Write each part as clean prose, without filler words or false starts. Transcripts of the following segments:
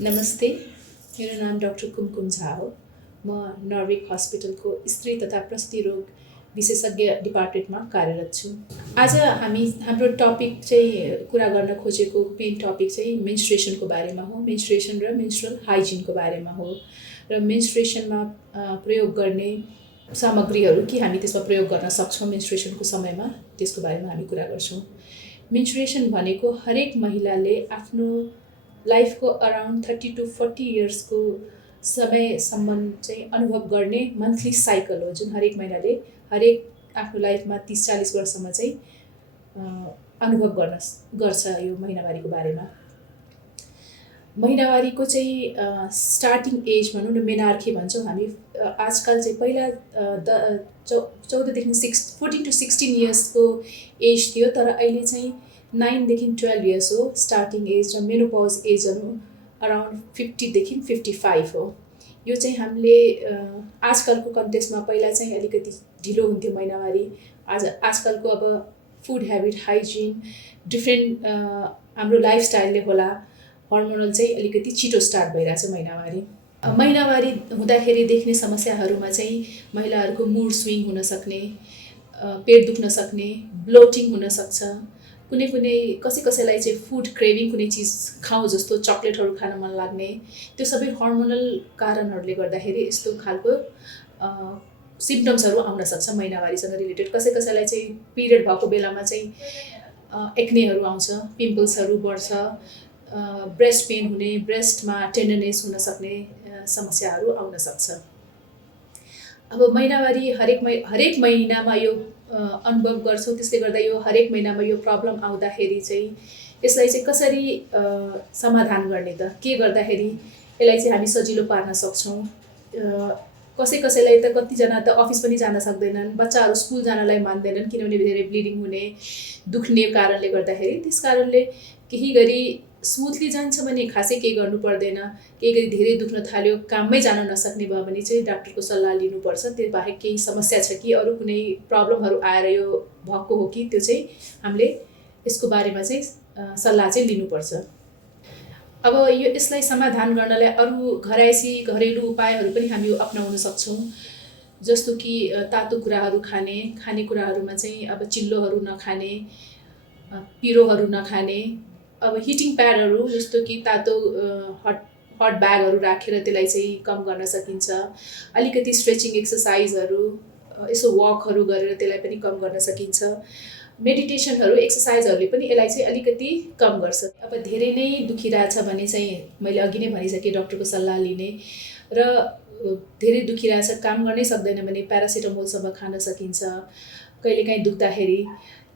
नमस्ते, मेरो नाम डाक्टर कुमकुम झा हो। म नर्विक हस्पिटलको स्त्री तथा प्रसुति रोग विशेषज्ञ डिपार्टमेन्टमा कार्यरत छु। आज हाम्रो टपिक चाहिँ कुरा गर्न खोजेको मेन टपिक चाहिँ मेन्स्ट्रुएसनको बारेमा हो। मेन्स्ट्रुएसन र मेन्स्ट्रुअल हाइजिनको बारेमा हो। र मेन्स्ट्रुएसनमा प्रयोग गर्ने सामग्रीहरू के हामी त्यसमा प्रयोग गर्न सक्छौँ मेन्स्ट्रुएसनको समयमा, त्यसको बारेमा हामी कुरा गर्छौँ। मेन्स्ट्रुएसन भनेको हरेक महिलाले आफ्नो लाइफको अराउन्ड 30 to 40 इयर्सको समयसम्म चाहिँ अनुभव गर्ने मन्थली साइकल हो, जुन हरेक महिनाले हरेक आफ्नो लाइफमा 30-40 वर्षमा चाहिँ अनुभव गर्छ यो महिनावारीको बारेमा। महिनावारीको चाहिँ स्टार्टिङ एज भनौँ न, मेनार्की भन्छौँ हामी। आजकल चाहिँ पहिला 14 to 16 इयर्सको एज थियो, तर अहिले चाहिँ 9 देखि 12 इयर्स हो स्टार्टिङ एज, र मेनोपज एजहरू अराउन्ड 50 देखि 55 हो। यो चाहिँ हामीले आजकलको कन्टेक्स्टमा पहिला चाहिँ अलिकति ढिलो हुन्थ्यो महिनावारी। आजकलको अब फुड ह्याबिट, हाइजिन, डिफ्रेन्ट हाम्रो लाइफस्टाइलले होला, हर्मोनल चाहिँ अलिकति छिटो स्टार्ट भइरहेछ महिनावारी। महिनावारी हुँदाखेरि देख्ने समस्याहरूमा चाहिँ महिलाहरूको मुड स्विङ हुन सक्ने, पेट दुख्न सक्ने, ब्लोटिङ हुन सक्छ, कुनै कसैलाई चाहिँ फुड क्रेभिङ, कुनै चिज खाउँ जस्तो चक्लेटहरू खान मन लाग्ने, त्यो सबै हर्मोनल कारणहरूले गर्दाखेरि यस्तो खालको सिम्पटम्सहरू आउन सक्छ महिनावारीसँग रिलेटेड। कसैलाई चाहिँ पिरियड भएको बेलामा चाहिँ एक्नेहरू आउँछ, पिम्पल्सहरू बढ्छ, ब्रेस्ट पेन हुने, ब्रेस्टमा टेन्डरनेस हुन सक्ने समस्याहरू आउन सक्छ। अब महिनावारी हरेक महिनामा यो अनुभव गर्छौँ, त्यसले गर्दा यो हरेक महिनामा यो प्रब्लम आउँदाखेरि चाहिँ यसलाई चाहिँ कसरी समाधान गर्ने त, के गर्दाखेरि यसलाई चाहिँ हामी सजिलो पार्न सक्छौँ। कसैलाई त कतिजना त अफिस पनि जान सक्दैनन्, बच्चाहरू स्कुल जानलाई मान्दैनन् किनभने धेरै ब्लिडिङ हुने, दुख्ने कारणले गर्दाखेरि। त्यस कारणले केही गरी स्मुथली जान्छ भने खासै केही गर्नु पर्दैन, केही गरी धेरै दुख्न थाल्यो, काममै जान नसक्ने भयो भने चाहिँ डाक्टरको सल्लाह लिनुपर्छ। त्यो बाहेक केही समस्या छ कि अरू कुनै प्रब्लमहरू आएर यो भएको हो कि, त्यो चाहिँ हामीले यसको बारेमा चाहिँ सल्लाह चाहिँ लिनुपर्छ। अब यसलाई समाधान गर्नलाई अरू घरेलु उपायहरू पनि हामी अपनाउन सक्छौँ, जस्तो कि तातो कुराहरू खाने, खानेकुराहरूमा चाहिँ अब चिल्लोहरू नखाने, पिरोहरू नखाने, अब हिटिङ प्याडहरू जस्तो कि तातो हट ब्यागहरू राखेर त्यसलाई चाहिँ कम गर्न सकिन्छ। अलिकति स्ट्रेचिङ एक्सर्साइजहरू, यसो वकहरू गरेर त्यसलाई पनि कम गर्न सकिन्छ। मेडिटेसनहरू, एक्सर्साइजहरूले पनि यसलाई चाहिँ अलिकति कम गर्छ। अब धेरै नै दुखिरहेछ भने चाहिँ मैले अघि नै भनिसकेँ, डक्टरको सल्लाह लिने, र धेरै दुखिरहेछ, काम गर्नै सक्दैन भने प्यारासिटामोलसम्म खान सकिन्छ। कहिलेकाहीँ दुख्दाखेरि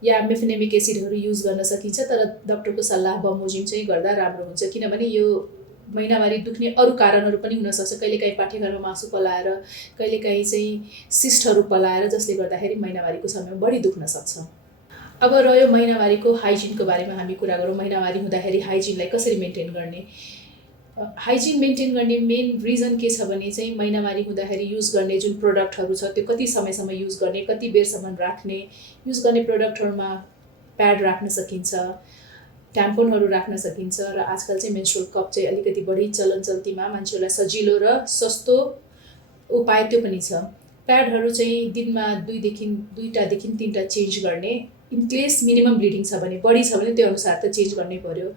या मेफेनेमिक एसिडहरू युज गर्न सकिन्छ, तर डक्टरको सल्लाह बमोजिम चाहिँ गर्दा राम्रो हुन्छ। किनभने यो महिनावारी दुख्ने अरू कारणहरू पनि हुनसक्छ। कहिलेकाहीँ पाठेघरमा मासु पलाएर, कहिलेकाहीँ चाहिँ सिस्टहरू पलाएर, जसले गर्दाखेरि महिनावारीको समयमा बढी दुख्न सक्छ। अब रह्यो महिनावारीको हाइजिनको बारेमा हामी कुरा गरौँ। महिनावारी हुँदाखेरि हाइजिनलाई कसरी मेन्टेन गर्ने? हाइजिन मेन्टेन गर्ने मेन रिजन के छ भने चाहिँ महिनावारी हुँदाखेरि युज गर्ने जुन प्रोडक्टहरू छ त्यो कति समयसम्म युज गर्ने, कति बेरसम्म राख्ने। युज गर्ने प्रोडक्टहरूमा प्याड राख्न सकिन्छ, ट्याम्पोनहरू राख्न सकिन्छ, र आजकल चाहिँ मेन्स्ट्रुअल कप चाहिँ अलिकति बढी चल्तीमा, मान्छेहरूलाई सजिलो र सस्तो उपाय त्यो पनि छ। प्याडहरू चाहिँ दिनमा 2-3टा चेन्ज गर्ने, इनकेस मिनिमम ब्लिडिङ छ भने, बढी छ भने त्यो अनुसार त चेन्ज गर्नै पर्यो।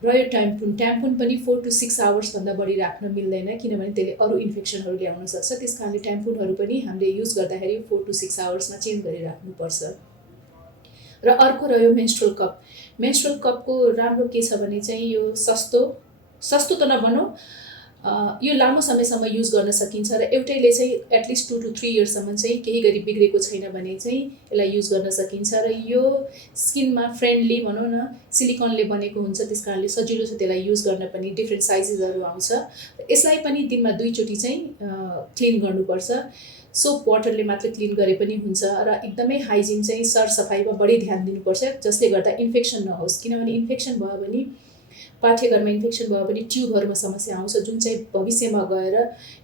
रह्यो ट्याम्पुन पनि 4 to 6 आवर्सभन्दा बढी राख्न मिल्दैन, किनभने त्यसले अरू इन्फेक्सनहरू ल्याउन सक्छ। त्यस कारणले ट्याम्पुनहरू पनि हामीले युज गर्दाखेरि 4 to 6 आवर्समा चेन्ज गरिराख्नुपर्छ। र अर्को रह्यो मेन्स्ट्रुअल कप। मेन्स्ट्रुअल कपको राम्रो के छ भने चाहिँ यो सस्तो त नभनौँ, यो लामो समयसम्म युज गर्न सकिन्छ, र एउटैले चाहिँ एटलिस्ट 2 to 3 इयर्ससम्म चाहिँ केही गरी बिग्रेको छैन भने चाहिँ यसलाई युज गर्न सकिन्छ। र यो स्किनमा फ्रेन्डली भनौँ न, सिलिकनले बनेको हुन्छ, त्यस कारणले सजिलो छ त्यसलाई युज गर्न पनि। डिफ्रेन्ट साइजेसहरू आउँछ। यसलाई पनि दिनमा 2 चोटि चाहिँ क्लिन गर्नुपर्छ। सोप वाटरले मात्र क्लिन गरे पनि हुन्छ, र एकदमै हाइजिन चाहिँ सरसफाइमा बढी ध्यान दिनुपर्छ, जसले गर्दा इन्फेक्सन नहोस्। किनभने इन्फेक्सन भयो भने, पाठेघरमा इन्फेक्सन भयो भने ट्युबहरूमा समस्या आउँछ, जुन चाहिँ भविष्यमा गएर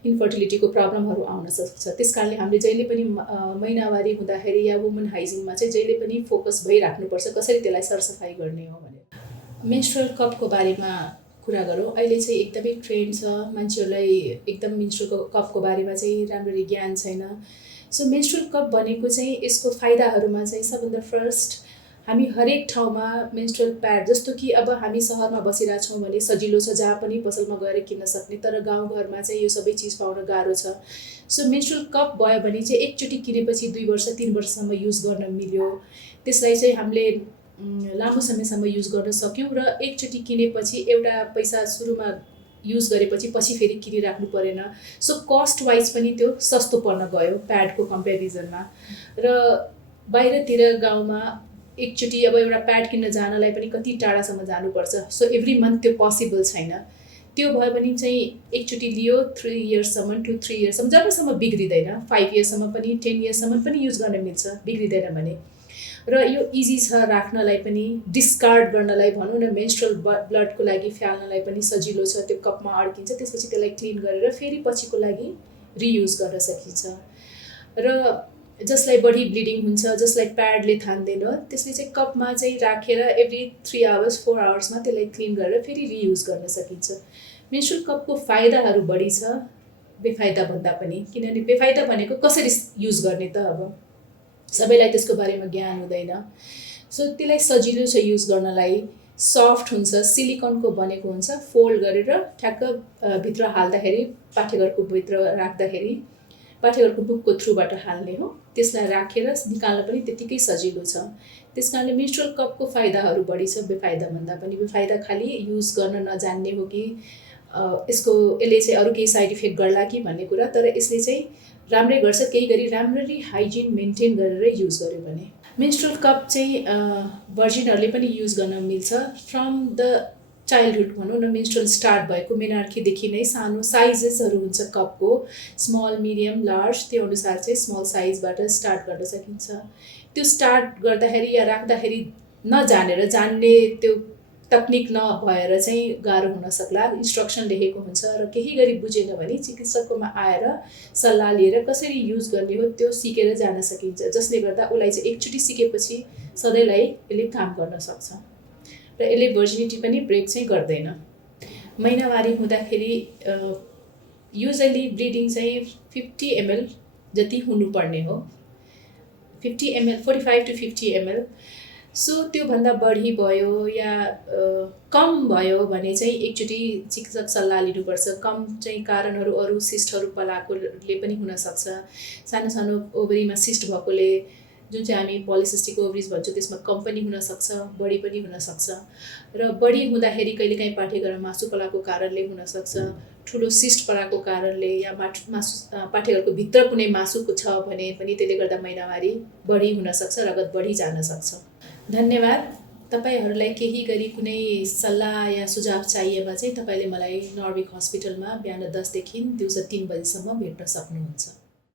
इन्फर्टिलिटीको प्रब्लमहरू आउन सक्छ। त्यस कारणले हामीले जहिले पनि महिनावारी हुँदाखेरि या वुमन हाइजिनमा चाहिँ जहिले पनि फोकस भइराख्नुपर्छ, कसरी त्यसलाई सरसफाइ गर्ने हो भनेर। मेन्स्ट्रुअल कपको बारेमा कुरा गरौँ। अहिले चाहिँ एकदमै ट्रेन्ड छ, मान्छेहरूलाई एकदम मेन्स्ट्रुअल कपको बारेमा चाहिँ राम्ररी ज्ञान छैन। सो मेन्स्ट्रुअल कप भनेको चाहिँ यसको फाइदाहरूमा चाहिँ सबभन्दा फर्स्ट, हामी हरेक ठाउँमा मेन्स्ट्रुअल प्याड, जस्तो कि अब हामी सहरमा बसिरहेको छौँ भने सजिलो छ, जहाँ पनि पसलमा गएर किन्न सक्ने, तर गाउँघरमा चाहिँ यो सबै चिज पाउन गाह्रो छ। सो मेन्स्ट्रुअल कप भयो भने चाहिँ एकचोटि किनेपछि 2 वर्ष 3 वर्षसम्म युज गर्न मिल्यो। त्यसलाई चाहिँ हामीले लामो समयसम्म युज गर्न सक्यौँ र एकचोटि किनेपछि एउटा पैसा सुरुमा युज गरेपछि पछि फेरि किनिराख्नु परेन। सो कस्ट वाइज पनि त्यो सस्तो पर्न गयो प्याडको कम्पेरिजनमा। र बाहिरतिर गाउँमा एकचोटि अब एउटा प्याड किन्न जानलाई पनि कति टाढासम्म जानुपर्छ। सो एभ्री मन्थ त्यो पोसिबल छैन। त्यो भयो भने चाहिँ एकचोटि लियो 3 इयर्ससम्म 2-3 इयर्ससम्म, जबसम्म बिग्रिँदैन, 5 इयर्ससम्म पनि 10 इयर्ससम्म पनि युज गर्न मिल्छ बिग्रिँदैन भने। र यो इजी छ राख्नलाई पनि, डिस्कार्ड गर्नलाई भनौँ न, मेन्स्ट्रुअल ब्लडको लागि फ्याल्नलाई पनि सजिलो छ। त्यो कपमा अड्किन्छ, त्यसपछि त्यसलाई क्लिन गरेर फेरि पछिको लागि रियुज गर्न सकिन्छ। र जसलाई बढी ब्लिडिङ हुन्छ, जसलाई प्याडले थाम्दैन, त्यसले चाहिँ कपमा चाहिँ राखेर एभ्री 3 आवर्स 4 आवर्समा त्यसलाई क्लिन गरेर फेरि रियुज गर्न सकिन्छ। मेन्स्ट्रुअल कपको फाइदाहरू बढी छ बेफाइदा भन्दा पनि, किनभने बेफाइदा भनेको कसरी युज गर्ने त, अब सबैलाई त्यसको बारेमा ज्ञान हुँदैन। सो त्यसलाई सजिलो छ युज गर्नलाई, सफ्ट हुन्छ, सिलिकनको बनेको हुन्छ, फोल्ड गरेर ठ्याक्क भित्र हाल्दाखेरि, पाठेघरको भित्र राख्दाखेरि, पाठेघरको बुकको थ्रुबाट हाल्ने हो, त्यसलाई राखेर निकाल्न पनि त्यतिकै सजिलो छ। त्यस कारणले मेन्स्ट्रुअल कपको फाइदाहरू बढी छ बेफाइदा भन्दा पनि। बेफाइदा खालि युज गर्न नजान्ने हो कि यसले चाहिँ अरू केही साइड इफेक्ट गर्ला कि भन्ने कुरा, तर यसले चाहिँ राम्रै गर्छ केही गरी राम्ररी हाइजिन मेन्टेन गरेर युज गर्यो भने। मेन्स्ट्रुअल कप चाहिँ भर्जिनहरूले पनि युज गर्न मिल्छ। फ्रम द चाइल्डहुड भनौँ न, मेन्स्ट्रुअल स्टार्ट भएको मेनार्कीदेखि नै सानो साइजेसहरू हुन्छ कपको, स्मल, मिडियम, लार्ज, त्यो अनुसार चाहिँ स्मल साइजबाट स्टार्ट गर्न सकिन्छ। त्यो स्टार्ट गर्दाखेरि या राख्दाखेरि नजानेर, जान्ने त्यो तकनिक नभएर चाहिँ गाह्रो हुन सक्ला। इन्स्ट्रक्सन लेखेको हुन्छ र केही गरी बुझेन भने चिकित्सककोमा आएर सल्लाह लिएर कसरी युज गर्ने हो त्यो सिकेर जान सकिन्छ, जसले गर्दा उसलाई चाहिँ एकचोटि सिकेपछि सधैँलाई यसले काम गर्न सक्छ र यसले भर्जिनिटी पनि ब्रेक चाहिँ गर्दैन। महिनावारी हुँदाखेरि युजली ब्लिडिङ चाहिँ 50 ml जति हुनुपर्ने हो, 50 ml, 45 to 50 ml। सो त्योभन्दा बढी भयो या कम भयो भने चाहिँ एकचोटि चिकित्सक सल्लाह लिनुपर्छ। कम चाहिँ कारणहरू अरू सिस्टहरू पलाएकोले पनि हुनसक्छ, सानो सानो ओभरीमा सिस्ट भएकोले, जुन चाहिँ हामी पोलिसिस्टिक ओभरिज भन्छौँ, त्यसमा कम पनि हुनसक्छ, बढी पनि हुनसक्छ। र बढी हुँदाखेरि कहिलेकाहीँ पाठेघरमा मासु पलाएको कारणले हुनसक्छ, ठुलो सिस्ट पलाएको कारणले, या पाठेघरको भित्र कुनै मासुको छ भने पनि त्यसले गर्दा महिनावारी बढी हुनसक्छ, रगत बढी जान सक्छ। धन्यवाद। तपाईहरूलाई केही गरी कुनै सल्लाह या सुझाव चाहिएमा चाहिँ तपाईँले मलाई नर्विक हस्पिटलमा बिहान 10 देखि दिउँसो 3 बजीसम्म भेट्न सक्नुहुन्छ।